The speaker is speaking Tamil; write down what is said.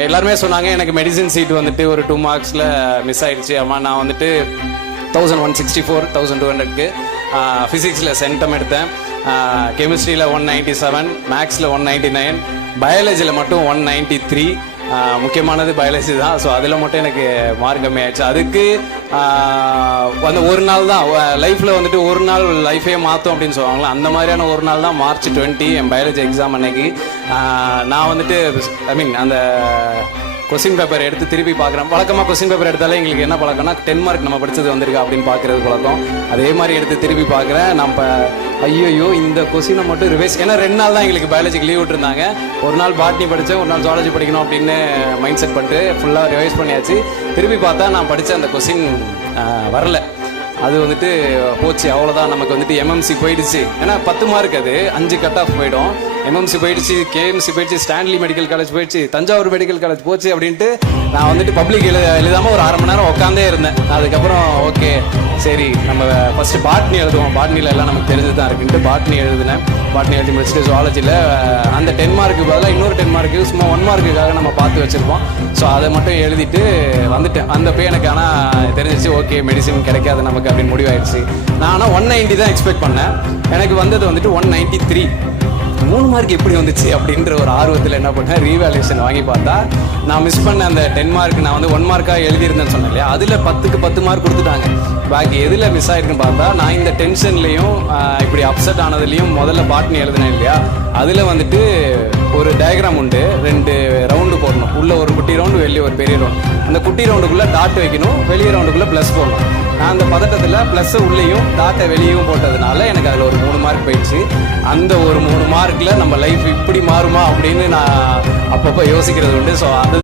எல்லாருமே சொன்னாங்க எனக்கு மெடிசின் சீட் வந்துட்டு ஒரு 2 மார்க்ஸில் மிஸ் ஆயிடுச்சு. அம்மா நான் வந்துட்டு 1164 1200க்கு ஃபிசிக்ஸில் சென்டம் எடுத்தேன், கெமிஸ்ட்ரியில் 197, மேக்ஸில் 199, பயாலஜியில் மட்டும் 193. முக்கியமானது பயாலஜி தான். ஸோ அதில் மட்டும் எனக்கு மார்க் கம்மியாயிடுச்சு. அதுக்கு அந்த ஒரு நாள் தான் லைஃப்பில் வந்துட்டு ஒரு நாள் லைஃபே மாற்றும் அப்படின்னு சொல்லுவாங்களா, அந்த மாதிரியான ஒரு நாள் தான் March 20 என் பயாலஜி எக்ஸாம் அன்னைக்கு. நான் வந்துட்டு அந்த கொஸ்டின் பேப்பர் எடுத்து திருப்பி பார்க்குறேன். வழக்கமாக கொஸ்டின் பேப்பர் எடுத்தாலே எங்களுக்கு என்ன பழக்கம்னா 10 மார்க் நம்ம படித்தது வந்திருக்கா அப்படின்னு பார்க்குறது பழக்கம். அதே மாதிரி எடுத்து திருப்பி பார்க்குறேன். நம்ம ஐயோ இந்த கொஸ்டினை மட்டும் ரிவைஸ், ஏன்னா 2 நாள் தான் எங்களுக்கு பயாலஜிக்கு லீவ் விட்டுருந்தாங்க. ஒரு நாள் பாட்னி படித்தேன், ஒரு நாள் ஜுவாலஜி படிக்கணும் அப்படின்னு மைண்ட் செட் பண்ணிட்டு ஃபுல்லாக ரிவைஸ் பண்ணியாச்சு. திருப்பி பார்த்தா நான் படித்த அந்த கொஸ்டின் வரல. அது வந்துட்டு போச்சு, அவ்வளோதான். நமக்கு வந்துட்டு எம்எம்சி போயிடுச்சு. ஏன்னா 10 மார்க், அது 5 கட் ஆஃப் போயிடும். எம்எம்சி போயிடுச்சு, கேஎம்சி போயிடுச்சு, ஸ்டான்லி மெடிக்கல் காலேஜ் போயிடுச்சு, தஞ்சாவூர் மெடிக்கல் காலேஜ் போச்சு அப்படின்ட்டு நான் வந்துட்டு பப்ளிக் எழுதாமல் ஒரு 1/2 மணி நேரம் உட்காந்தே இருந்தேன். அதுக்கப்புறம் ஓகே சரி நம்ம ஃபஸ்ட்டு பாட்னி எழுதுவோம், பாட்னியில் எல்லாம் நமக்கு தெரிஞ்சு தான் இருக்குன்ட்டு பாட்னி எழுதினேன். பாட்னி எழுதி முடிச்சுட்டு ஜுவாலஜியில் அந்த 10 மார்க்கு பதிலாக இன்னொரு 10 மார்க்கு சும்மா 1 மார்க்குக்காக நம்ம பார்த்து வச்சுருப்போம். ஸோ அதை மட்டும் எழுதிட்டு வந்துட்டேன். அந்த போய் எனக்கு ஆனால் தெரிஞ்சிச்சு ஓகே மெடிசின் கிடைக்காது நமக்கு அப்படின்னு முடிவாயிடுச்சு. நான் ஆனால் 190 தான் எக்ஸ்பெக்ட் பண்ணேன். எனக்கு வந்தது வந்துட்டு 193. 3 மார்க் எப்படி வந்துச்சு அப்படின்ற ஒரு ஆர்வத்தில் என்ன பண்ணேன், ரீவேல்யூஷன் வாங்கி பார்த்தா நான் மிஸ் பண்ண அந்த 10 மார்க் நான் வந்து 1 மார்க்காக எழுதியிருந்தேன்னு சொன்னேன் இல்லையா, அதில் 10க்கு 10 மார்க் கொடுத்துட்டாங்க. பாக்கி எதில் மிஸ் ஆகிருக்குன்னு பார்த்தா நான் இந்த டென்ஷன்லேயும் இப்படி அப்செட் ஆனதுலேயும் முதல்ல பாட்னி எழுதினேன் இல்லையா, அதில் வந்துட்டு ஒரு டயக்ராம் உண்டு, 2 ரவுண்டு போடணும். உள்ள ஒரு குட்டி ரவுண்டு, வெளியே ஒரு பெரிய ரவுண்டு. அந்த குட்டி ரவுண்டுக்குள்ளே டாட் வைக்கணும், வெளியே ரவுண்டுக்குள்ளே ப்ளஸ் போடணும். நான் அந்த பதட்டத்தில் ப்ளஸ்ஸை உள்ளேயும் டாட்டை வெளியும் போட்டதுனால எனக்கு அதில் ஒரு 3 மார்க் போயிடுச்சு. அந்த ஒரு 3 மார்க்கில் நம்ம லைஃப் இப்படி மாறுமா அப்படின்னு நான் அப்பப்போ யோசிக்கிறது உண்டு. ஸோ அது